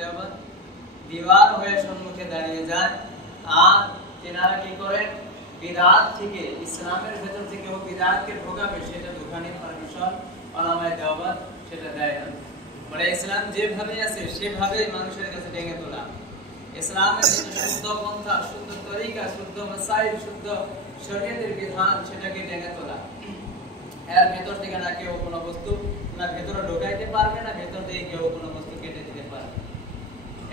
দেওবন্দ দীওয়ার হয়ে সম্মুখে দাঁড়িয়ে যায় আর তেনারা কি করেন বিদআত থেকে ইসলামের ভেতর থেকে ও বিদআতকে ঢোকাবে সেটা ঢোকানোর পারমিশন উলামায়ে দেওবন্দ সেটা দেয় না। মানে ইসলাম যেভাবে আছে সেভাবেই মানুষের কাছে টেনে তোলা, ইসলামের যে শুদ্ধ পন্থা, শুদ্ধ তরিকা, শুদ্ধ মাসাইল, শুদ্ধ শরীয়তের বিধান সেটাকে টেনে তোলা। এর ভেতর থেকে না কেউ কোনো বস্তু না ভেতরে ঢোকাইতে পারবে না ভেতর থেকে কেউ কোনো বস্তু কেটে দিতে পারবে।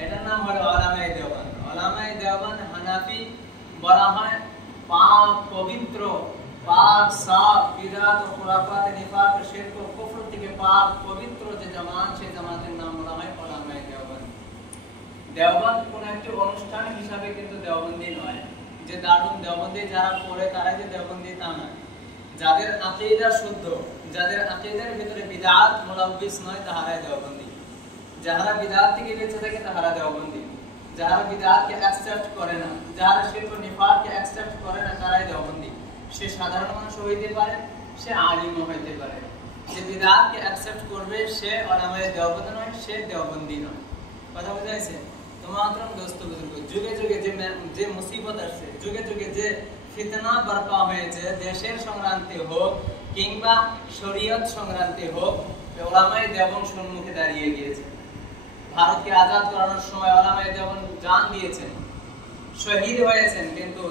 এটার নাম হলো উলামায়ে দেওবন্দ। উলামায়ে দেওবন্দ হানাফি বলা হয় পাক পবিত্র, পাক সাফ বিদআত ও খুরাফাত নিফাক শিরক ও কুফর থেকে পাক পবিত্র যে জামাত সেই জামাতের নাম বলা হয় উলামায়ে দেওবন্দ। দেওবন্দ কোন একটি অনুষ্ঠান হিসাবে কিন্তু দেওবন্দি নয়, যে দারুন দেওবন্দি যারা পড়ে তারাই যে দেওবন্দি তা নয়। যাদের আকীদা শুদ্ধ, যাদের আকীদার ভিতরে বিদআত মুলাব্বিস নয় তাহারাই দেওবন্দি। যারা বিদআত থেকে বেঁচে থাকে তাহারা দেওবন্দি। যারা বিদআতকে অ্যাকসেপ্ট করে না, যারা শিরক ও নিফাককে অ্যাকসেপ্ট করে না তারাই দেওবন্দি। সে সাধারণ মানুষ হইতে পারে, সে আলিমও হইতে পারে। যে বিদআতকে অ্যাকসেপ্ট করবে সে উলামায়ে দেওবন্দ নয়, সে দেওবন্দি নয়। কথা বুঝা গেছে? তো মাতরম দোস্ত বুজুর্গ, যুগে যুগে যে মুসিবত আসছে, যুগে যুগে যে ফিতনা বর্পা হয়েছে, দেশের সংক্রান্তি হোক কিংবা শরীয়ত সংক্রান্তি হোক, উলামায়ে দেওবন্দ সম্মুখে দাঁড়িয়ে গিয়েছে। ভারতকে আজাদ করানোর সময় উলামায়ে দেওবন্দ জান দিয়েছেন, শহীদ হয়েছেন, কিন্তু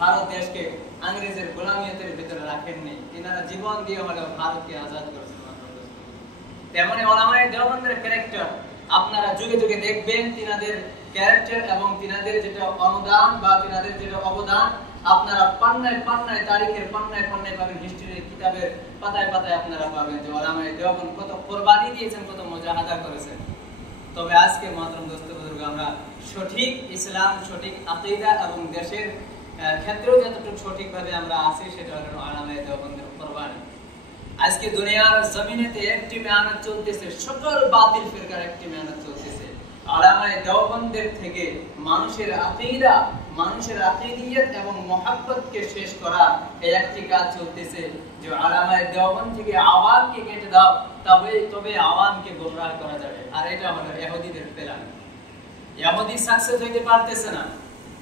ভারত দেশকে ইংরেজের গোলামিয়তের ভিতরে রাখেননি। তিনারা জীবন দিয়ে হলেও ভারতকে আজাদ করেছেন। তেমনি উলামায়ে দেওবন্দের ক্যারেক্টার আপনারা যুগে যুগে দেখবেন, তিনাদের ক্যারেক্টার এবং তিনাদের যেটা অনুদান বা তিনাদের যেটা অবদান আপনারা পান্নায় পান্নায়, তারিখের পান্নায় পান্নায় পাবেন, হিস্ট্রির কিতাবের পাতায় পাতায় আপনারা পাবেন যে উলামায়ে দেওবন্দ কত কুরবানি দিয়েছেন, কত মুজাহাদা করেছেন। তবে আজকে মাতরম দোস্ত বুজুর্গ আমরা সঠিক ইসলাম, সঠিক আকীদা এবং দেশের ক্ষেত্রেও যতটুকু সঠিকভাবে আমরা আছি সেটা হলো উলামায়ে দেওবন্দের কুরবানি। আজকে দুনিয়ার জমিনেতে একটি মেহনত চলতেছে, সকল বাতিল ফিরকার একটি মেহনত চলতেছে উলামায়ে দেওবন্দের থেকে মানুষের আকীদা, মানুষের আকীদিয়ত এবং মুহাব্বতকে শেষ করা। এই একটি কাজ চলতেছে যে উলামায়ে দেওবন্দ থেকে আওয়ামকে কেটে দাও, তবে আওয়ামকে গোমরাহ করা যাবে। আর এটা হলো ইহুদিদের প্ল্যান। ইহুদি সাকসেস হইতে পারতেছে না,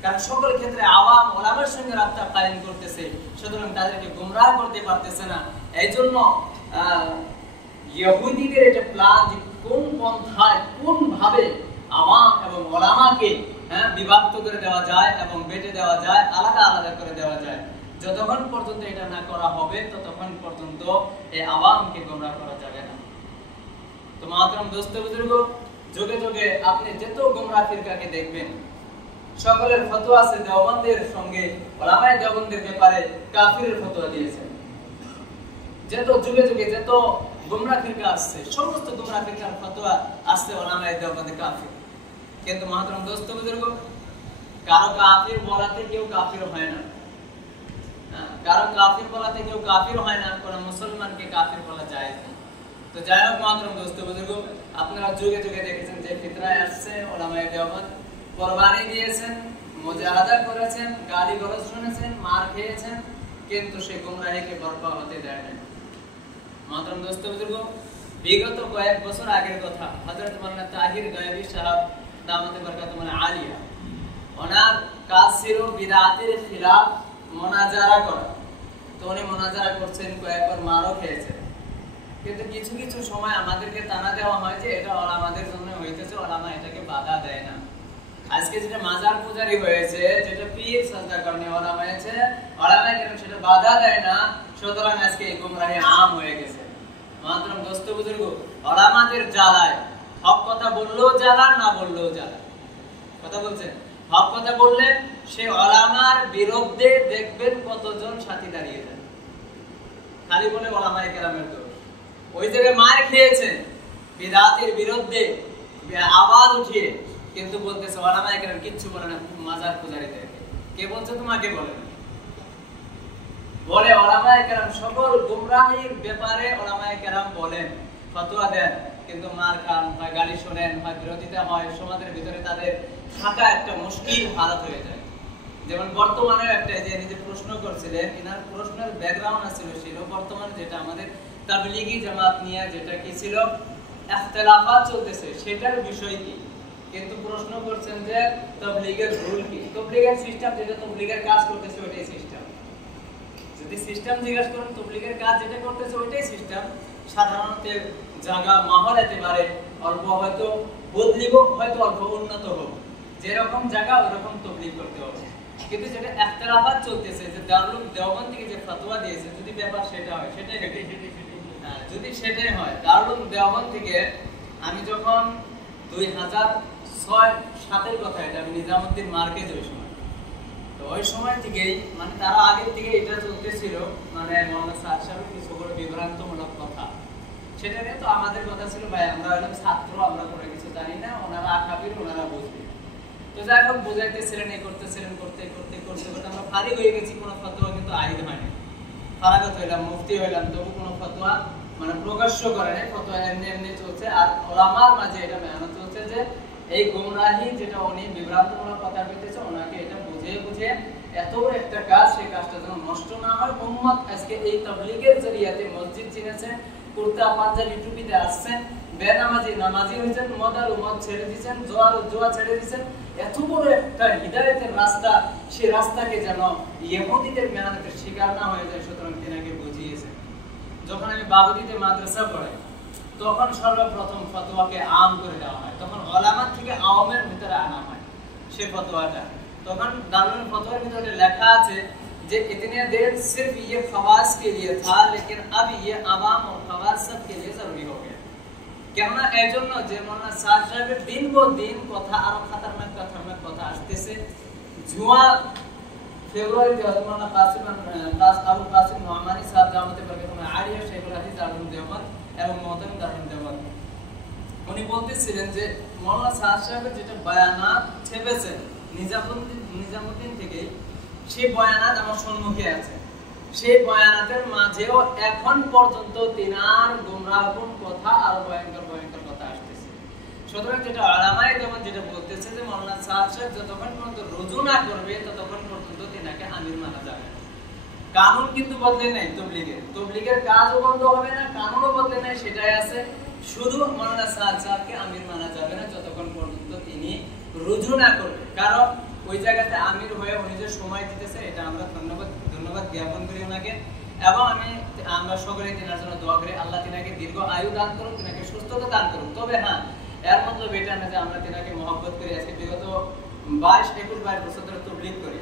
কারণ সকল ক্ষেত্রে আওয়াম উলামার সঙ্গে রাবতা কায়েম করতেছে, সুতরাং তাদেরকে গোমরাহ করতে পারতেছে না। এইজন্য ইহুদিদের এটা প্ল্যান যে কোন পন্থায়, কোন ভাবে আওয়াম এবং উলামাকে বিভক্ত করে দেওয়া যায় এবং বেটে দেওয়া যায়, আলাদা আলাদা করে দেওয়া যায়। যতক্ষণ পর্যন্ত এটা না করা হবে ততক্ষণ পর্যন্ত এই আওয়ামকে গোমরাহ করা যাবে না। তো মাতরম দোস্ত বুজুর্গ, যুগে যুগে আপনি যত গোমরাহ ফিরকাকে দেখবেন সকলের ফতোয়া আছে দেওবন্দের সঙ্গে উলামায়ে দেওবন্দের ব্যাপারে কাফিরের ফতোয়া দিয়েছেন। যত যুগে যুগে যত গোমরাহ ফিরকা আসছে সমস্ত গোমরাহ ফিরকার ফতোয়া আসছে উলামায়ে দেওবন্দ কাফির। কিন্তু মাতরম দোস্ত বুজুর্গ, কারো কাফির বলাতে কেউ কাফির হয় না, কারো কাফির বলাতে কেউ কাফির হয় না, কোন মুসলমানকে কাফির বলা যায় না। তো যাই হোক মাতরম দোস্ত বুজুর্গ, আপনারা যুগে যুগে দেখেছেন যে ফিতরায় আসছে, উলামায়ে দেওবন্দ কুরবানি দিয়েছেন, মুজাহাদা করেছেন, গালি গলজ শুনেছেন, মার খেয়েছেন, কিন্তু সেই গোমরাহিকে বরপা হতে দেয় না। মাতরম দোস্ত বুজুর্গ, বিগত কয়েক বছর আগের কথা, হযরত মাওলানা তাহির গায়বী সাহেব দামাতে বরকাতুল আলিয়া, ওনার কাজ ছিল বিদআতের খিলাফ মুনাজারা করা। তো উনি মুনাজারা করছেন, কয়েকবার মারও খেয়েছেন। কিন্তু কিছু কিছু সময় আমাদেরকে টানা দেওয়া হয় যে এটা উলামাদের জন্য হইতেছে, উলামা এটাকে বাধা দেয় না। আজকে যেটা মাজার পূজারি হয়েছে, যেটা পীর সাজদা করনে ওয়ালা হয়েছে, উলামায়ে কেরাম সেটা বাধা দেয় না, সুতরাং আজকে এই গোমরাহি আম হয়ে গেছে। মাতরম দোস্ত বুজুর্গ, উলামাদের জ্বালায় হক কথা বললেও জ্বালা, না বললেও জ্বালা। কথা বলছেন, হক কথা বললে সে উলামার বিরুদ্ধে দেখবেন কতজন সাথী দাঁড়িয়ে যায়, খালি বলে উলামায়ে কেরামের দোষ। ওই জায়গায় মার খেয়েছেন বিদআতের বিরুদ্ধে আওয়াজ উঠিয়ে, কিন্তু বলতেছে উলামায়ে কেরাম কিচ্ছু বলে না মাজার পূজারীদেরকে। কে বলছে? তোমাকে বলে না, বলে উলামায়ে কেরাম সকল গুমরাহির ব্যাপারে উলামায়ে কেরাম বলেন, ফতোয়া দেন, কিন্তু মার খান, হয় গালি শোনেন, হয় বিরোধিতা হয়, সমাজের ভিতরে তাদের থাকা একটা মুশকিল হালাত হয়ে যায়। যেমন বর্তমানে একটা যে নিজে প্রশ্ন করছিলেন, এনার প্রশ্নের ব্যাকগ্রাউন্ড ছিল বর্তমানে যেটা আমাদের তাবলিগি জামাত নিয়ে যেটা কি ছিল ইখতিলাফাত চলতেছে সেটার বিষয় কি, কিন্তু প্রশ্ন করছেন যে তাবলীগের রুল কি, তাবলীগের সিস্টেম যেটা তাবলীগের কাজ করতেছে ওইটাই সিস্টেম। যদি সিস্টেম জিজ্ঞাসা করেন তাবলীগের কাজ যেটা করতেছে ওইটাই সিস্টেম। সাধারণত জায়গা মাহল একেবারে অল্প হয়তো বদলিব, হয়তো অল্প উন্নত হোক, যেরকম জায়গা ওরকম তাবলীগ করতে হবে। কিন্তু যেটা ইখতিলাফাত চলতেছে যে দারুল দেওবন্দ থেকে যে ফতোয়া দিয়েছে, যদি ব্যাপার সেটা হয় সেটাই যদি সেটাই হয় দারুল দেওবন্দ থেকে আমি যখন 2006-7 কথা, এটা আমি নিজামুদ্দিন মার্কেজ ওই সময়, তো ওই সময় থেকেই মানে তারা আগের থেকে এটা চলতেছিল, মানে মৌলানা সাদ সাহেবের কিছু করে বিভ্রান্তমূলক কথা, সেটা নিয়ে তো আমাদের কথা ছিল ভাই আমরা হলাম ছাত্র, আমরা কোনো কিছু জানি না, ওনারা আকাবির, ওনারা বুঝবে। তো যাই হোক বুঝাইতেছিলেন, এই করতেছিলেন, করতে করতে করতে করতে আমরা ফারিগ হয়ে গেছি, কোনো ফতোয়া কিন্তু আইন হয়নি। ফারাগত হইলাম, মুফতি হইলাম, তবু কোনো ফতোয়া মানে প্রকাশ্য করে নাই, ফতোয়া এমনি এমনি চলছে। আর ওলামার মাঝে এটা মেহনত চলছে যে এই গুমরাহি যেটা উনি বিভ্রান্তমূলক কথা বলতেছে, ওনাকে এটা বুঝিয়ে বুঝিয়ে এত বড় একটা কাজ, সেই কাজটা যেন নষ্ট না হয়। উম্মত আজকে এই তাবলীগের জরিয়াতে মসজিদ চিনেছে, কুর্তা পাঞ্জাবি টুপিতে আসছেন, বেনামাজি নামাজি হয়েছেন, মদার উম্মত ছেড়ে দিয়েছেন, জোয়া ছেড়ে দিয়েছেন। এত বড় একটা হিদায়াতের রাস্তা, সেই রাস্তাকে যেন ইহুদিদের মেহনতের শিকার না হয়ে যায়, সুতরাং তিনাকে বুঝিয়েছে। যখন আমি বাগুদিতে মাদ্রাসা পড়াই তখন সর্বপ্রথম ফতোয়াকে আম করে দেওয়া হয়, তখন ওলামা থেকে আওয়ামের ভিতরে আনা হয় সেই ফতোয়াটা। তখন দারুল ফতোয়ার ভিতরে লেখা আছে যে इतने देर सिर्फ ये खवास के लिए था, लेकिन अब ये आवाम और खवास सब के लिए जरूरी हो गया। কেননা এজন্য যে মৌলানা সাদ সাহেবের দিন ও দিন কথা আরো খাতারনাক কথা আসতেছে। জুয়া ফেব্রুয়ারিতে মৌলানা আবুল কাসিম নোমানী সাহেব জামাতে বরকতুল আলিয়া শেখুল হাদিস দারুল দেওবন্দ এবং মুহতামিম দারুল দেওবন্দ, উনি বলতেছিলেন যে মৌলানা সাদ সাহেবের যেটা বয়ানাত ছেপেছেন নিজামুদ্দিন থেকে, সেই বয়ানাত আমার সম্মুখে আছে। সেই বয়ানাতের মাঝেও এখন পর্যন্ত তিনার গুমরাহকুন কথা আর ভয়ঙ্কর ভয়ঙ্কর কথা আসতেছে। সুতরাং যেটা আলামায়ে দেওবন্দ যেটা বলতেছে যে মৌলানা সাদ সাহেব যতক্ষণ পর্যন্ত রুজু না করবে ততক্ষণ পর্যন্ত তিনাকে আমির মানা যাবে না। কানুন কিন্তু বদলে নাই, তবলীগের কাজও বন্ধ হবে না, কানুনও বদলে নাই, সেটাই আছে। শুধু মৌলানা সাদ সাহেবকে আমির মানা যাবে না যতক্ষণ পর্যন্ত তিনি রুজু না করবে। কারণ ওই জায়গাতে আমির হয়ে উনি যে সময় দিতেছে, এটা আমরা ধন্যবাদ জ্ঞাপন করি ওনাকে। এবং আমরা সকলে তিনার জন্য দোয়া করি, আল্লাহ তিনাকে দীর্ঘ আয়ু দান করুন, তিনাকে সুস্থতা দান করুন। তবে হ্যাঁ, এর মতলব এটা না যে আমরা তিনাকে মহব্বত করি, আজকে বিগত 22 বছর ধরে তবলীগ করি,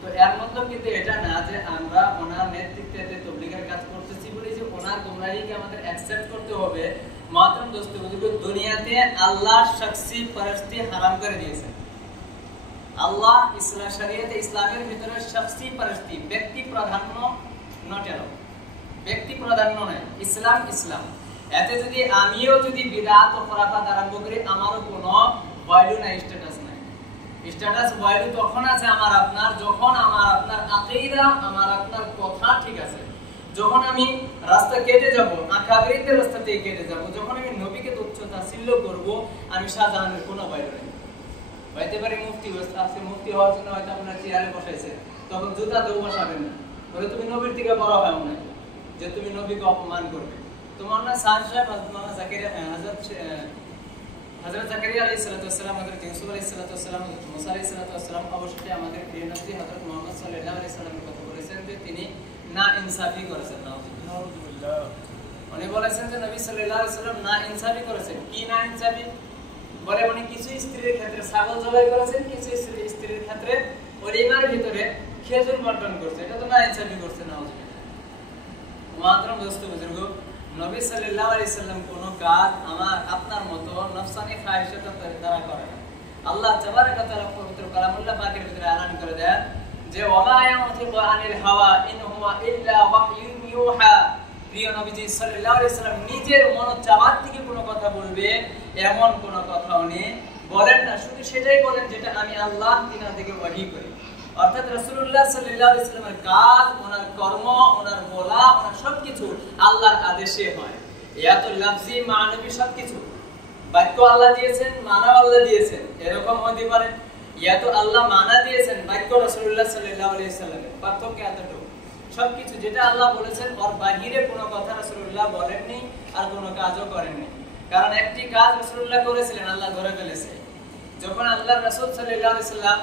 তো এর মতলব কিন্তু এটা না যে আমরা ওনার নেতৃত্বে তবলীগের কাজ করতেছি বলে যে ওনার গুমরাহিকে আমাদের অ্যাকসেপ্ট করতে হবে। মাতরম দোস্ত বুজুর্গ, দুনিয়াতে আল্লাহ শাখসি পারস্তি হারাম করে দিয়েছেন। আল্লাহ ইসলাম শরীয়তে ইসলামের ভিতরে শাখসি পারস্তি, ব্যক্তি প্রাধান্য নট এলাও, ব্যক্তি প্রাধান্য নয়, ইসলাম ইসলাম। এতে যদি আমিও যদি বিদআত ও খুরাফাত আরম্ভ করি, আমারও কোনো ভ্যালু নাই, স্ট্যাটাস নাই। স্ট্যাটাস ভ্যালু তখন আছে আমার আপনার, যখন আমার আপনার আকীদা, আমার আপনার কথা ঠিক আছে। যখন আমি রাস্তা কেটে যাব, আকাবিরদের রাস্তাতে কেটে যাব, যখন আমি নবীকে তুচ্ছ তাচ্ছিল্য করব, আমি শাহজাহানের কোনো ভ্যালু নেই। হইতে পারে মুফতি আছে, মুফতি হওয়ার জন্য হয়তো আপনার চেয়ারে বসাইছে, তখন জুতাতেও বসাবেন না, বলে তুমি নবীর থেকে বড় হয় না, যে তুমি নবীকে অপমান করবে। তো মৌলানা সাদ সাহেব, মৌলানা জাকারিয়া, হযরত জাকারিয়া আলাইহিস সালাতু ওয়াস সালাম, হযরত ইউসুফ আলাইহিস সালাতু ওয়াস সালাম, হযরত মুসা আলাইহিস সালাতু ওয়াস সালাম, অবশ্যই আমাদের প্রিয় নবী হযরত মুহাম্মদ সাল্লাল্লাহু আলাইহি সাল্লামের কথা বলেছেন যে তিনি না ইনসাফি করেছেন। নাউযুবিল্লাহ। উনি বলেছেন যে নবী সাল্লাল্লাহু আলাইহি সাল্লাম না ইনসাফি করেছেন। কি না ইনসাফি? বলে উনি কিছু স্ত্রীর ক্ষেত্রে ছাগল জবাই করেছেন, কিছু স্ত্রীর ক্ষেত্রে ওলিমার ভিতরে খেজুর বন্টন করছে, এটা তো না ইনসাফি করছে। নাউযুবিল্লাহ। মুহতারাম দোস্ত বুজুর্গ, নবী সাল্লাল্লাহু আলাইহি সাল্লাম কোন কাজ আমার আপনার মতো নফসানি খায়শাতের দ্বারা করে না। আল্লাহ তাবারাক ওয়া তাআলা পবিত্র কালামুল্লাহ পাকের ভিতরে এলান করে দেন যে ওয়া ইয়ানতিকু আনিল হাওয়া ইন হুয়া ইল্লা ওয়াহয়ুন ইউহা। প্রিয় নবীজি সাল্লাল্লাহু আলাইহি সাল্লাম নিজের মন চাওয়ার থেকে কোনো কথা বলবে এমন কোনো কথা উনি বলেন না, শুধু সেটাই বলেন যেটা আমি আল্লাহ তিনার থেকে ওহী করি। অর্থাৎ রাসূলুল্লাহ সাল্লাল্লাহু আলাইহি সাল্লামের কাজ, ওনার কর্ম, ওনার বলা, ওনার সবকিছু আল্লাহর আদেশে হয়। এত লফজি মানবী সবকিছু বাক্য আল্লাহ দিয়েছেন, মানা আল্লাহ দিয়েছেন, এরকম হতে পারে। এত আল্লাহ মানা দিয়েছেন, বাক্য রাসূলুল্লাহ সাল্লাল্লাহু আলাইহি সাল্লামের পার্থক্য এতটুকু। সবকিছু যেটা আল্লাহ বলেছেন ওর বাহিরে কোনো কথা রাসূলুল্লাহ বলেননি আর কোনো কাজও করেননি। কারণ একটি কাজ রাসূলুল্লাহ করেছিলেন, আল্লাহ ধরে ফেলেছে। যখন আল্লাহর রাসূল সাল্লাল্লাহু আলাইহি সাল্লাম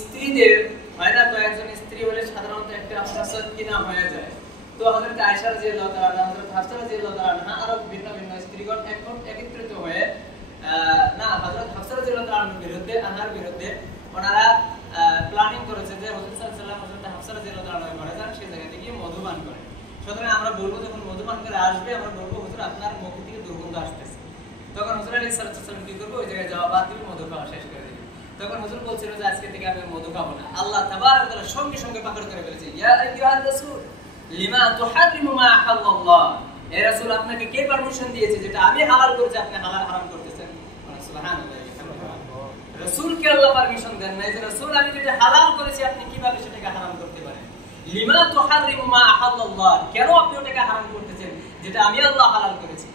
স্ত্রীদের হয় না, কয়েকজন স্ত্রী হলে সাধারণত একটা ফাসাদ কিনা হয়ে যায়। তো হযরত আয়েশা রাদিয়াল্লাহু তাআলা, হযরত হাফসা রাদিয়াল্লাহু তাআলা আরো ভিন্ন ভিন্ন স্ত্রীগণ একত্রিত হয়ে না হযরত হাফসা রাদিয়াল্লাহু তাআলার বিরুদ্ধে, আনহার বিরুদ্ধে ওনারা প্ল্যানিং করেছে যে রাসূল সাল্লাল্লাহু আলাইহি ওয়াসাল্লাম হযরত হাফসা রাদিয়াল্লাহু তাআলা ঘরে যান, সেই জায়গা থেকে মধুপান করে। সুতরাং আমরা বলবো যখন মধুপান করে আসবে, আমরা বলবো হুজুর আপনার মুখ থেকে দুর্গন্ধ আসতেছে। তখন হুজুর আলাইহিস সালাম কি করবে, ওই জায়গায় যাওয়া বাদ দিয়ে মধু খাওয়া শেষ করে দিবে। তখন হুজুর বলছিল যে আজকে থেকে আমি মধু খাবো না। আল্লাহ তাবারক ওয়া তাআলা সঙ্গে সঙ্গে পাকড় করে ফেলেছে, ইয়া আইয়ুহার রাসূল লিমা তুহারিমু মা আহাল্লাল্লাহ, হে রাসূল আপনাকে কে পারমিশন দিয়েছে যেটা আমি হালাল করেছি আপনি হালাল হারাম করতেছেন? সুবহানাল্লাহ। রাসূলকে আল্লাহ পারমিশন দেন নাই যে রাসূল আমি যেটা হালাল করেছি আপনি কিভাবে সেটাকে হারাম করতে পারেন? লিমা তুহারিমু মা আহাল্লাল্লাহ, কেন আপনি ওটাকে হারাম করতেছেন যেটা আমি আল্লাহ হালাল করেছি?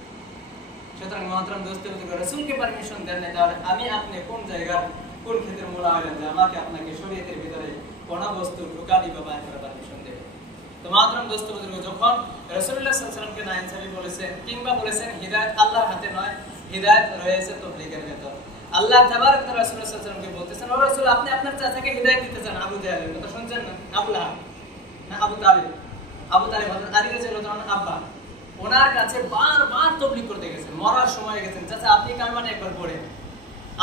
সুতরাং মহতরম দোস্ত, রাসূলকে পারমিশন দেন নাই, তাহলে আমি আপনি কোন জায়গার কোন ক্ষেত্রে মোলা হলেন যে আমাকে আপনাকে শরীয়তের ভিতরে কোন বস্তু ঢোকানি বা বাইর করার পারমিশন দেবে? তো মহতরম দোস্ত, যখন রাসূলুল্লাহ সাল্লাল্লাহু আলাইহি ওয়াসাল্লামকে নাইনসাফি বলেছেন কিংবা বলেছেন হিদায়াত আল্লাহর হাতে নয়, হিদায়াত রয়েছে তাবলীগের ভেতর, আল্লাহ তাবারক ওয়া তাআলা রাসূলুল্লাহ সাল্লাল্লাহু আলাইহি ওয়াসাল্লামকে বলতেছেন, ও রাসূল আপনি আপনার চাচাকে হিদায়াত দিতে চান, আবু জাহেলের কথা শুনছেন না? আবু লাহাব না আবু তালিব, হযরত আলী রাদিয়াল্লাহু তাআলা আব্বা, ওনার কাছে বারবার তাবলীগ করতে গেছেন, মরার সময় গেছেন, চাচা আপনি কালমাটা একবার পড়েন,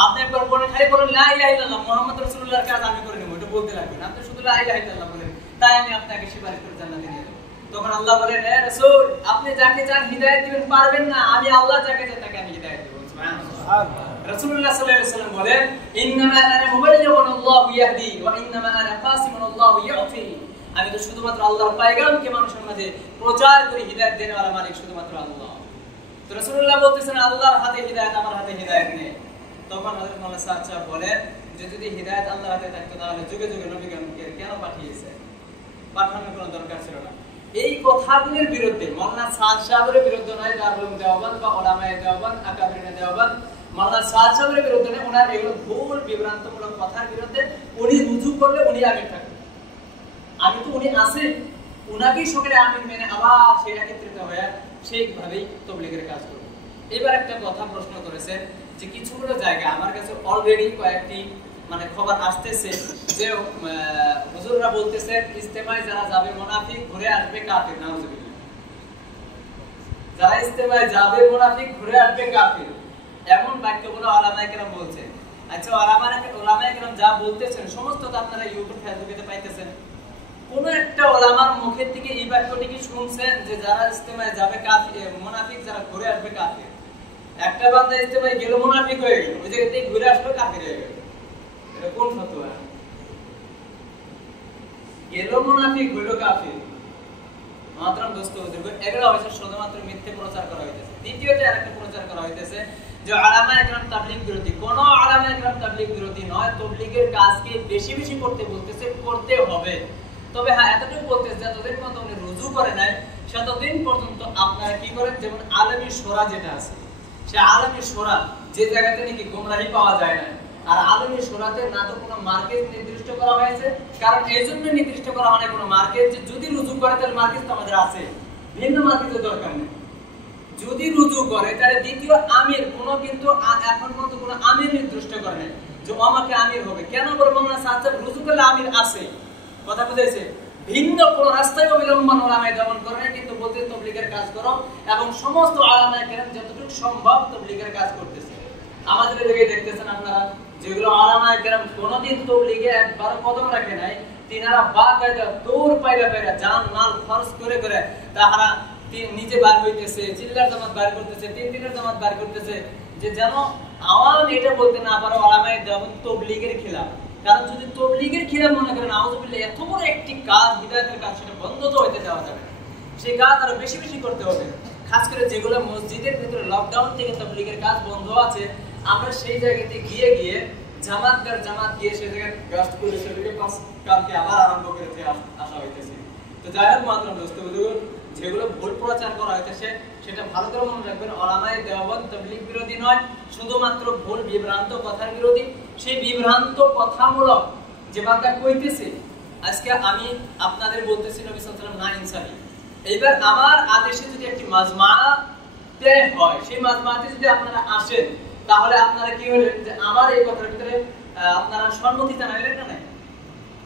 আপনি একবার পড়েন, খালি বলেন লা ইলাহা ইল্লাল্লাহ মুহাম্মদ রাসূলুল্লাহর কাজ আমি করে নেব, এটা বলতে লাগবেন, আপনি শুধু লা ইলাহা ইল্লাল্লাহ বলেন, তাই আমি আপনাকে সুপারিশ করে জান্নাতে নিয়ে যাব। তখন আল্লাহ বলেন, হে রাসূল আপনি যাকে চান হিদায়াত দিবেন পারবেন না, আমি আল্লাহ যাকে চাই তাকে আমি হিদায়াত দেব। সুবহানাল্লাহ। রাসূলুল্লাহ সাল্লাল্লাহু আলাইহি ওয়াসাল্লাম বলেন, ইন্নামা আনা মুবাল্লিগুন আল্লাহু ইয়াহদি ওয়া ইন্নামা আনা কাসিমুন আল্লাহু ইউতি, আমি তো শুধুমাত্র আল্লাহর পয়গামকে মানুষের মাঝে প্রচার করি, হিদায়াত দেওয়ার ওয়ালা মালিক শুধুমাত্র আল্লাহ। তো রাসূলুল্লাহ বলতেছেন আল্লাহর হাতে হিদায়াত, আমার হাতে হিদায়াত নেই। তখন হযরত মাওলানা সাদ সাহেব বলেন যে যদি হিদায়াত আল্লাহর হাতে থাকতো তাহলে যুগে যুগে নবীগণকে কেন পাঠিয়েছে? পাঠানোর কোনো দরকার ছিল না। এই কথাগুলোর বিরুদ্ধে মাওলানা সাদ সাহেবের বিরুদ্ধে নয়, দারুল দেওবন্দ বা উলামায়ে দেওবন্দ, আকাবিরিনে দেওবন্দ, মাওলানা সাদ সাহেবের বিরুদ্ধে নয়, ওনার এগুলো ভুল বিভ্রান্তমূলক কথার বিরুদ্ধে উনি রুজু করলে উনি আমির থাকবেন। আমি তো উনি আছেন, উনাকেই সকলে আমিন মেনে আবার সেই একত্রিত হয়ে সেইভাবেই তাবলীগের কাজ করবে। এবার একটা কথা প্রশ্ন করেছেন যে কিছুগুলো জায়গা আমার কাছে অলরেডি কয়েকটি মানে খবর আসতেছে যে হুজুররা বলতেছেন ইজতেমায় যারা যাবে মুনাফিক, ঘুরে আসবে কাফির। নাউজুবিল্লাহ। যারা ইজতেমায় যাবে মুনাফিক, ঘুরে আসবে কাফির, এমন বাক্যগুলো উলামায়ে কেরাম বলছেন। আচ্ছা উলামায়ে কেরাম যা বলতেছেন সমস্ত তো আপনারা ইউটিউব ফেসবুকে পাইতেছেন, কোন একটা উলামার মুখের থেকে এই বাক্যটি কি শুনছেন যে যারা ইজতেমায় যাবে কাফির, মুনাফিক, যারা ঘুরে আসবে কাফির? একটা বান্দা ইজতেমায় গেল মুনাফিক হয়ে গেল, ওই জায়গা থেকে ঘুরে আসলো কাফির হয়ে গেল, এটা কোন ফতোয়া? গেল মুনাফিক হইল কাফির। মাত্রাম দোস্ত বুজুর্গ, এগুলো হচ্ছে শুধুমাত্র মিথ্যে প্রচার করা হইতেছে। দ্বিতীয়ত আরেকটা প্রচার করা হইতেছে যে উলামায়ে কেরাম তাবলীগ বিরোধী। কোন উলামায়ে কেরাম তাবলীগ বিরোধী নয়, তাবলীগের কাজকে বেশি বেশি করতে বলতেছে, করতে হবে। তবে হ্যাঁ এতটুকু বলতেছে যতদিন পর্যন্ত উনি রুজু করে নাই ততদিন পর্যন্ত আপনারা কি করেন, যেমন আলেমী শোরা যেটা আছে, সে আলেমী শোরা যে জায়গাতে নাকি গোমরাহি পাওয়া যায় না, আর আলেমী শোরাতে না তো কোনো মার্কেট নির্দিষ্ট করা হয়েছে, কারণ এই জন্য নির্দিষ্ট করা হয় না কোনো মার্কেট যে যদি রুজু করে তাহলে মার্কেট তো আমাদের আছে, ভিন্ন মার্কেটের দরকার নেই। যদি রুজু করে তাহলে দ্বিতীয় আমির কোনো কিন্তু এখন পর্যন্ত কোনো আমির নির্দিষ্ট করে নাই যে আমাকে আমির হবে। কেন বলবো না? সাথে রুজু করলে আমির আছে, কথা বুঝাইছে? ভিন্ন কোন রাস্তায় অবলম্বন উলামায়ে দমন করে না, কিন্তু বলতে তাবলীগের কাজ করো এবং সমস্ত উলামায়ে কেরাম যতটুকু সম্ভব তাবলীগের কাজ করতেছে। আমাদের এদিকে দেখতেছেন আপনারা যেগুলো উলামায়ে কেরাম কোনদিন তাবলীগে একবার কদম রাখে নাই, তিনারা বাকায়দা দৌড় পাইরা পাইরা জান মাল খরচ করে করে তাহারা নিজে বার হইতেছে, জিল্লার জামাত বার করতেছে, তিন দিনের জামাত বার করতেছে, যে যেন আওয়াম এটা বলতে না পারে উলামায়ে দেওবন্দ তাবলীগের খিলাফ। কারণ যদি তাবলীগের খিলাফ মনে করেন নাউজুবিল্লাহ এত বড় একটি কাজ, হিদায়াতের কাজ, সেটা বন্ধ তো হইতে দেওয়া যাবে না। সেই কাজ আরো বেশি বেশি করতে হবে। খাস করে যেগুলো মসজিদের ভিতরে লকডাউন থেকে তাবলীগের কাজ বন্ধ আছে, আমরা সেই জায়গাতে গিয়ে গিয়ে জামাত গিয়ে সেই জায়গায় গাস্ট করে সেটাকে কালকে আবার আরম্ভ করে আসা হইতেছে। তো যাই হোক মাত্র দোস্ত যেগুলো ভুল প্রচার করা হইতেছে সেটা ভালো করে মনে রাখবেন, উলামায়ে দেওবন্দ তাবলীগ বিরোধী নয়, শুধুমাত্র ভুল বিভ্রান্ত কথার বিরোধী। সেই বিভ্রান্ত কথামূলক যে বান্দা কইতেছে, আজকে আমি আপনাদের বলতেছি নবী সাল্লাল্লাহু আলাইহি ওয়াসাল্লাম না ইনসাফি। এইবার আমার আদেশে যদি একটি মাজমা ত্যাগ হয়, সেই মাজমাতে যদি আপনারা আসেন তাহলে আপনারা কি হলেন যে আমার এই কথার ভিতরে আপনারা সম্মতি জানাইলেন না?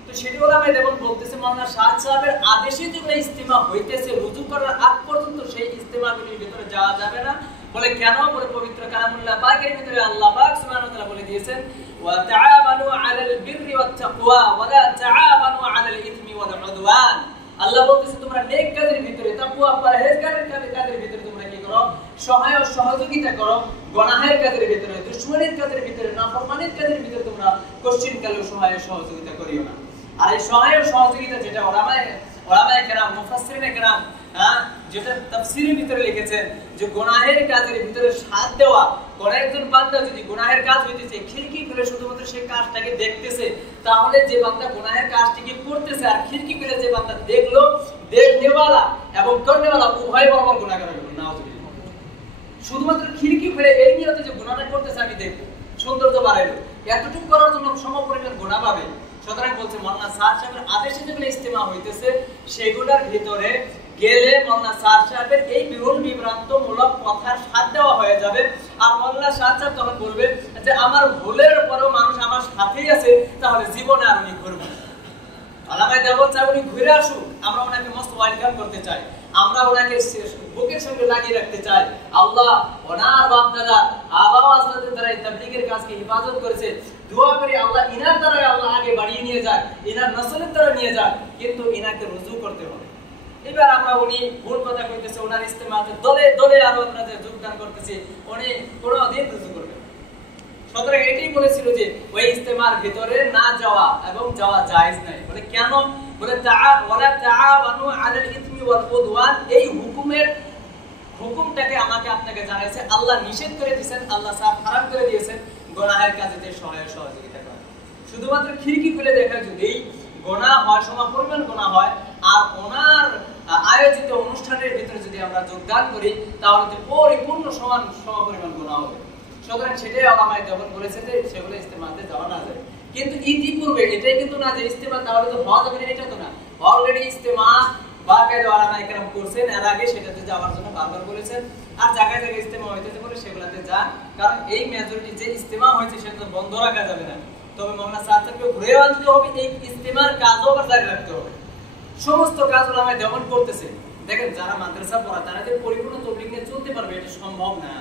তো সেটি ওলামায়ে দেওবন্দ বলতেছে মাওলানা শাহ সাহেবের আদেশে যেগুলো ইজতিমা হইতেছে রুজু করার আগ পর্যন্ত সেই ইজতিমাগুলির ভিতরে যাওয়া যাবে না। বলে কেন? বলে পবিত্র কালামুল্লাহ পাকের ভিতরে আল্লাহ পাক সুবহানাহু ওয়া তাআলা বলে দিয়েছেন ওয়া তাআবানু আলাল বিররি ওয়াত তাকওয়া ওয়া লা তাআবানু আলাল ইথমি ওয়াল উদওয়ান। আল্লাহ বলতেছে তোমরা নেক কাজের ভিতরে, তাকওয়া পরহেজগারের কাজের ভিতরে তোমরা কি করো? সহায় ও সহযোগিতা করো। গুনাহের কাজের ভিতরে, দুশমনের কাজের ভিতরে, নাফরমানির কাজের ভিতরে তোমরা কোশ্চিনকালে সহায় ও সহযোগিতা করিও না। আর এই সহায় ও সহযোগিতা যেটা ওলামায়ে কেরাম মুফাসসিরিনে কেরাম যেটা তাফসীরের ভিতরে লিখেছেন যে গুনাহের কাজের ভিতরে সাথ দেওয়া। কোন একজন বান্দা যদি গুনাহের কাজ হইতেছে খিড়কি খুলে শুধুমাত্র সেই কাজটাকে দেখতেছে, তাহলে যে বান্দা গুনাহের কাজটিকে করতেছে আর খিড়কি খুলে যে বান্দা দেখলো, দেখনেওয়ালা এবং করনেওয়ালা উভয় বরাবর গুনাহগার হবে। নাউযুবিল্লাহ। শুধুমাত্র খিড়কি খুলে এই নিয়তে যে গুনাহটা করতেছে আমি দেখব, সৌন্দর্য বাড়াইলো, এতটুকু করার জন্য সমপরিমাণ গুনাহ পাবে। সুতরাং বলছে মাওলানা স্যার সাহেবের আদেশে যেগুলো ইজতিমা হইতেছে সেগুলোর ভিতরে গেলে মাওলানা স্যার সাহেবের এই বিভ্রান্তমূলক কথার সাথ দেওয়া হয়ে যাবে। আর মাওলানা স্যার সাহেব তখন বলবে যে আমার ভুলের পরেও মানুষ আমার সাথেই আছে, তাহলে জীবনে আর উনি ঘুরবে না। ওলামায়ে দেওবন্দ চাই উনি ঘুরে আসুক, আমরা ওনাকে মস্ত ওয়েলকাম করতে চাই, আমরা ওনাকে বুকের সঙ্গে লাগিয়ে রাখতে চাই। আল্লাহ ওনার বাপ দাদা আবা আজদাদের দ্বারা এই তাবলীগের কাজকে হেফাজত করেছে। দোয়া করি আল্লাহ ইনার দ্বারা আল্লাহ আগে বাড়িয়ে নিয়ে যাক, ইনার নসলের দ্বারা নিয়ে যাক, কিন্তু ইনাকে রুজু করতে হবে। এবার আমরা উনি ভুল কথা কইতেছে, ওনার ইজতিমাতে দলে দলে আরো আপনাদের যোগদান করতেছে, উনি কোনোদিন রুজু করবে না। সুতরাং এটাই বলেছিল যে ওই ইজতিমার ভিতরে না যাওয়া এবং যাওয়া জায়েজ নাই। বলে কেন? বলে ওয়ালা তাআবানু আলাল ইথমি ওয়াল উদওয়ান। এই হুকুমটাকে আমাকে আপনাকে জানাইছে, আল্লাহ নিষেধ করে দিয়েছেন, আল্লাহ সাফ হারাম করে দিয়েছেন গুনাহের কাজেতে সহায় সহযোগিতা করা। শুধুমাত্র খিড়কি খুলে দেখা যদি গুনাহ হয়, সমপরিমাণ গুনাহ হয়, আর ওনার আয়োজিত অনুষ্ঠানের ভিতরে যদি আমরা যোগদান করি তাহলে তো পরিপূর্ণ সমপরিমাণ গুনাহ হবে। সুতরাং সেটাই ওলামায়ে দেওবন্দ বলেছে যে সেগুলো ইজতিমাতে যাওয়া না যায়। কিন্তু ইতিপূর্বে এটাই কিন্তু না যে ইজতিমা তাহলে তো হওয়া যাবে না, এটা তো না। অলরেডি ইজতিমা বাকায়দা ওলামায়ে কেরাম করছেন, এর আগে সেটাতে যাওয়ার জন্য বারবার বলেছেন। আর জায়গায় জায়গায় ইজতিমা হইতেছে বলে সেগুলাতে যান, কারণ এই মেজরিটি যে ইজতিমা হয়েছে সেটা তো বন্ধ রাখা যাবে না। তবে মাওলানা স্যার সাহেবকে ঘুরে আনতে হবে, এই ইজতিমার কাজও আবার জারি রাখতে হবে। সমস্ত কাজ ওলামায়ে দেওবন্দ করতেছে। দেখেন যারা মাদ্রাসা পড়া তারা যে পরিপূর্ণ তাবলীগ নিয়ে চলতে পারবে এটা সম্ভব না।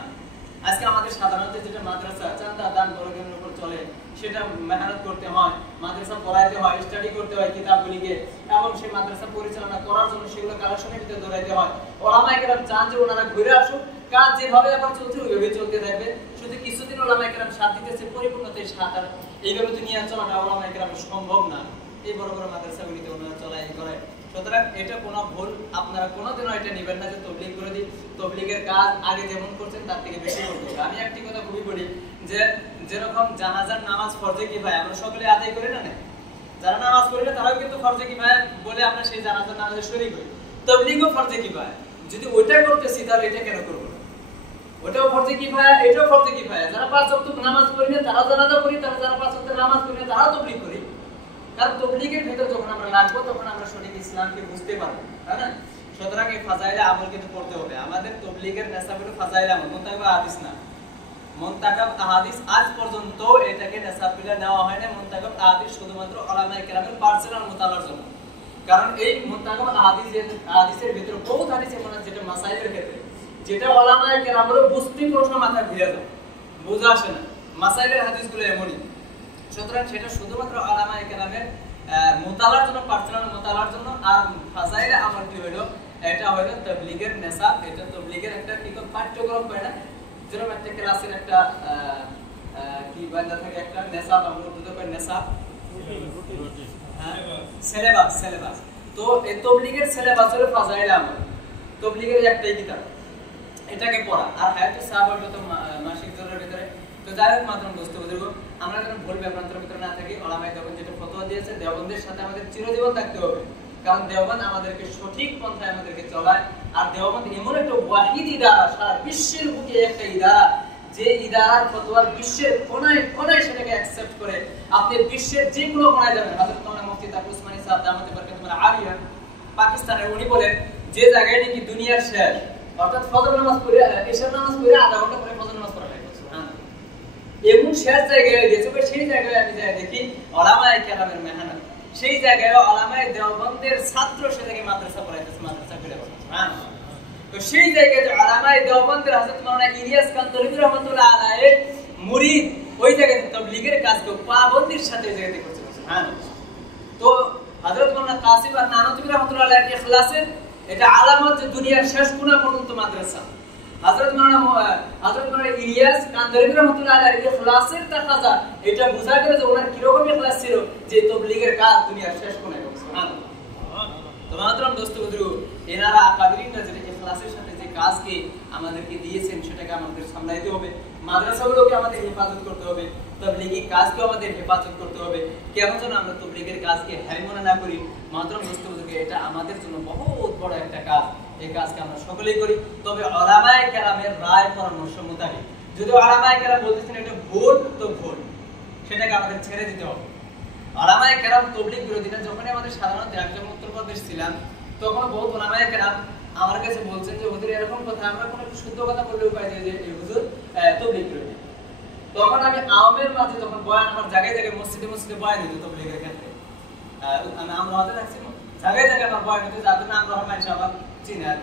আজকে আমাদের সাধারণত যেটা মাদ্রাসা চাঁদা দান বরগের উপর চলে, সেটা মেহনত করতে হয়, মাদ্রাসা পড়াইতে হয়, স্টাডি করতে হয় কিতাবগুলিকে, এবং সেই মাদ্রাসা পরিচালনা করার জন্য সেগুলো কালেকশনের ভিতরে দৌড়াইতে হয়। ওলামায়ে কেরাম চান যে ওনারা ঘুরে আসুক, কাজ যেভাবে আবার চলছে ওইভাবে চলতে থাকবে। শুধু কিছুদিন ওলামায়ে কেরাম সাথ দিতেছে, পরিপূর্ণতায় সাথ আর এইভাবে তো নিয়ে চলাটা ওলামায়ে কেরামের সম্ভব না। এই বড় বড় মাদ্রাসাগুলিতে ওনারা চলাই করে। সুতরাং এটা কোনো ভুল আপনারা কোনোদিনও এটা নেবেন না যে তাবলীগ করে দিই, তাবলীগের কাজ আগে যেমন করছেন তার থেকে বেশি করতে হবে। আমি একটি কথা খুবই বলি যে যেরকম জানাজার নামাজ ফরজে কিফায়া আমরা সকলে আদায় করি না, যারা নামাজ পড়ি না তারাও কিন্তু ফরজে কিফায়া বলে আমরা সেই জানাজার নামাজে শরীক হই। তাবলীগও ফরজে কিফায়া, যদি ওইটা করতেছি তাহলে এটা কেন করব না? ওটাও ফরজে কিফায়া, এটাও ফরজে কিফায়া। যারা 5 ওয়াক্ত নামাজ পড়ি না তারাও জানাজা পড়ি, যারা 5 ওয়াক্ত নামাজ পড়ি না তারাও তাবলীগ করি। কারণ তাবলীগের ভিতর যখন আমরা লাগবো তখন আমরা সঠিক ইসলামকে বুঝতে পারবো, তাই না? সুতরাং এই ফাজাইলে আমল কিন্তু পড়তে হবে। আমাদের তাবলীগের নেশাব হলো ফাজাইলে আমল, মুনতাকাব হাদিস না। মুনতাকাব হাদিস আজ পর্যন্ত এটাকে নেশাব বিলে নেওয়া হয় না। মুনতাকাব হাদিস শুধুমাত্র উলামায়ে কেরামের পার্সোনাল মুতালার জন্য। কারণ এই মুনতাকাব হাদিসের ভিতরে বহুত হাদিস এমন আছে যেটা মাসাইলের ক্ষেত্রে, যেটা উলামায়ে কেরামের বুঝতে প্রশ্ন মাথায় ঘুরে যায়, বোঝা আসে না। মাসাইলের হাদিসগুলো এমনই। সুতরাং সেটা শুধুমাত্র উলামায়ে কেরামের মুতালার জন্য, পার্সোনাল মুতালার জন্য। আর ফাজাইলে আমলটি হলো এটা হলো তাবলীগের নেশাব। এটা তাবলীগের একটা কি পাঠ্যক্রম হয় না, যেরকম একটা ক্লাসের একটা কি বান্দা থাকে একটা নেশাব, আমরা উর্দুতে কই নেশাব, হ্যাঁ সিলেবাস। তো এই তাবলীগের সিলেবাস হলো ফাজাইলে আমল। তাবলীগের একটাই কিতাব, এটাকে পড়া। আর হায়াতুস সাহাবার তো মাসিক জোরের ভিতরে। তো যাই হোক মাত্র বুঝতে বুঝব আমরা যেন ভুল ব্যাপারের ভিতরে না থাকি। ওলামায়ে দেওবন্দ যেটা ফতোয়া দিয়েছে, দেওবন্দের সাথে আমাদের চিরজীবন থাকতে হবে। কারণ দেওবন্দ আমাদেরকে সঠিক পন্থায় আমাদেরকে চলায়। আর দেওবন্দ এমন একটা ওয়াহিদ ইদারা, সারা বিশ্বের বুকে একটা ইদারা, যে ইদারার ফতোয়ার বিশ্বের কোনায় কোনায় সেটাকে অ্যাকসেপ্ট করে। আপনি বিশ্বের যে কোনো কোনায় যাবেন, হযরত মাওলানা মুফতি তাকি উসমানী সাহেব দামাতে বরকাতুহুল আলিয়া পাকিস্তানের, উনি বলেন যে জায়গায় নাকি দুনিয়ার শেষ, অর্থাৎ ফজর নামাজ পড়ে এশার নামাজ পড়ে আধা ঘন্টা পরে ফজর নামাজ পড়া লাগে সুবহানাল্লাহ। এমন শেষ জায়গায় গেছে, সেই জায়গায় আমি যাই দেখি উলামায়ে কেরামের মেহনত, সেই জায়গায় উলামায়ে দেওবন্দের ছাত্র সেটাকে মাদ্রাসা পড়াইতেছে, মাদ্রাসা করে সুবহানাল্লাহ। তো সেই জায়গায় যে উলামায়ে দেওবন্দের হযরত মাওলানা ইলিয়াস কান্তরী রাহমাতুল্লাহ আলাইহির মুরিদ ওই জায়গায় তাবলীগের কাজকে পাবন্দির সাথে জায়গাতে করছে সুবহানাল্লাহ। তো হযরত মাওলানা কাসিম আর নানতুবি রাহমাতুল্লাহ আলাইহির ইখলাসের এটা আলামত যে দুনিয়ার শেষ কোণা পর্যন্ত মাদ্রাসা। হযরত মাওলানা ইলিয়াস কান্তরী রাহমাতুল্লাহ আলাইহির ইখলাসের তাকাজা এটা বোঝা গেল যে ওনার কি রকম ইখলাস ছিল যে তাবলীগের কাজ দুনিয়ার শেষ কোণায় করছে সুবহানাল্লাহ। তো মাতরম দোস্ত বুজুর্গ, এনারা আকাবিরিনরা যে ইখলাসের সাথে যে কাজকে আমাদেরকে দিয়েছেন সেটাকে আমাদের সামলাইতে হবে, মাদ্রাসাগুলোকে আমাদের হেফাজত করতে হবে, তাবলীগী কাজকে আমাদের হেফাজত করতে হবে। কেন যেন আমরা তাবলীগের কাজকে হাই মনে না করি। মাতরম দোস্ত বুজুর্গ, এটা আমাদের জন্য বহুত বড় একটা কাজ, এই কাজকে আমরা সকলেই করি। তবে উলামায়ে কেরামের রায় পরামর্শ মোতাবেক, যদি উলামায়ে কেরাম বলতেছেন এটা ভুল, তো ভুল, সেটাকে আমাদের ছেড়ে দিতে হবে। উলামায়ে কেরাম তাবলীগ বিরোধীরা যখনই আমাদের সাধারণত একজন উত্তরপ্রদেশ ছিলাম, তখন বহুত উলামায়ে কেরাম আমার কাছে বলছেন যে হুজুর এরকম কথা, আমরা কোনো একটু শুদ্ধ কথা বললেও পাই যে এই হুজুর তাবলীগ বিরোধী। তখন আমি আওয়ামের মাঝে যখন বয়ান, আমার জায়গায় জায়গায় মসজিদে মসজিদে বয়ান হতো তাবলীগের ক্ষেত্রে, আমি আমরাতে রাখছি জায়গায় জায়গায় আমার বয়ান হতো, যার জন্য আমরা ইনশাআল্লাহ চিনি আর।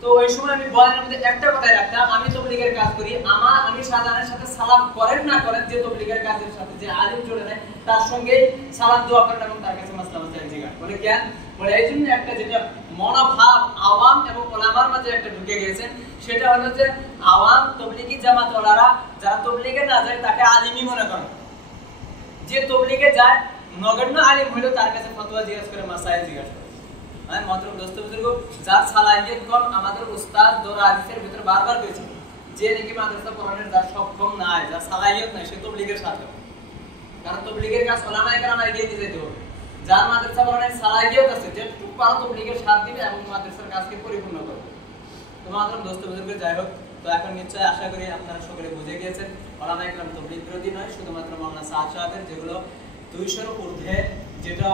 তো ওই সময় আমি বয়ানের মধ্যে একটা কথাই রাখতাম, আমি তাবলীগের কাজ করি, আমি শাহজাহানের সাথে সালাম করেন না করেন, যে তাবলীগের কাজের সাথে যে আলিম জুড়ে নেয় তার সঙ্গে সালাম দোয়া করেন এবং তার কাছে মাসলা মাসাইল জিজ্ঞাসা বলে কেন বলে এই জন্য একটা যেটা মনোভাব আওয়াম এবং ওলামার মাঝে একটা ঢুকে গেছে, সেটা হলো যে আওয়াম তাবলীগী জামাত ওলারা যারা তাবলীগে না যায় তাকে আলিমই মনে করে, যে তাবলীগে যায় নগণ্য আলিম হইলো তার কাছে ফতোয়া জিজ্ঞাসা করে, মাসাইল জিজ্ঞাসা করে। মানে মাতরম দোস্ত বুজুর্গ, যার সালাহিয়ত কম, আমাদের উস্তাদ দৌরা হাদিসের ভিতরে বারবার কইছে যে নাকি মাদ্রাসা পড়ানোর যার সক্ষম নাই, যার সালাহিয়ত নাই, সে তাবলীগের সাথে, কারণ তাবলীগের কাজ উলামায়ে কেরাম এগিয়ে দিয়ে যেতে হবে। যার মাদ্রাসা পড়ানোর সালাহিয়ত আছে, যেটুকু পারো তাবলীগের সাথ দিবে এবং মাদ্রাসার কাজকে পরিপূর্ণ করবে। তো মাতরম দোস্ত বুজুর্গ, যাই হোক, তো এখন নিশ্চয়ই আশা করি আপনারা সকলে বুঝে গিয়েছেন উলামায়ে কেরাম তাবলীগ বিরোধী নয়, শুধুমাত্র মাওলানা সাদ সাহেবের যেগুলো 200 ঊর্ধ্বে, যেটা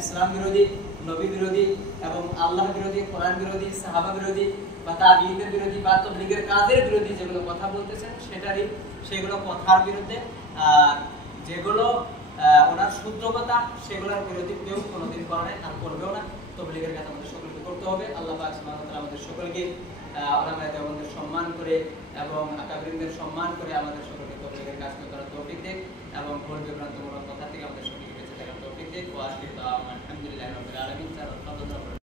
ইসলাম বিরোধী, নবী বিরোধী এবং আল্লাহ বিরোধী, কোরআন বিরোধী, সাহাবা বিরোধী বা তাবিঈনদের বিরোধী বা তাবলীগের কাজের বিরোধী যেগুলো কথা বলতেছেন সেগুলো কথার বিরুদ্ধে, আর যেগুলো ওনার শুদ্ধ কথা সেগুলোর বিরোধী কেউ কোনোদিন করে নাই আর করবেও না। তাবলীগের কাজ আমাদের সকলকে করতে হবে। আল্লাহ পাক সুবহানাহু ওয়া তাআলা আমাদের সকলকে উলামায়ে দেওবন্দের সম্মান করে এবং আকাবিরিনদের সম্মান করে আমাদের সকলকে তাবলীগের কাজ করার তৌফিক দেন এবং ভুল বিভ্রান্তমূলক কথা থেকে আমাদের সকলকে বেঁচে থাকার তৌফিক দেন। ওয়া আখিরু দাওয়ানা আলহামদুলিল্লাহি রাব্বিল আলামিন।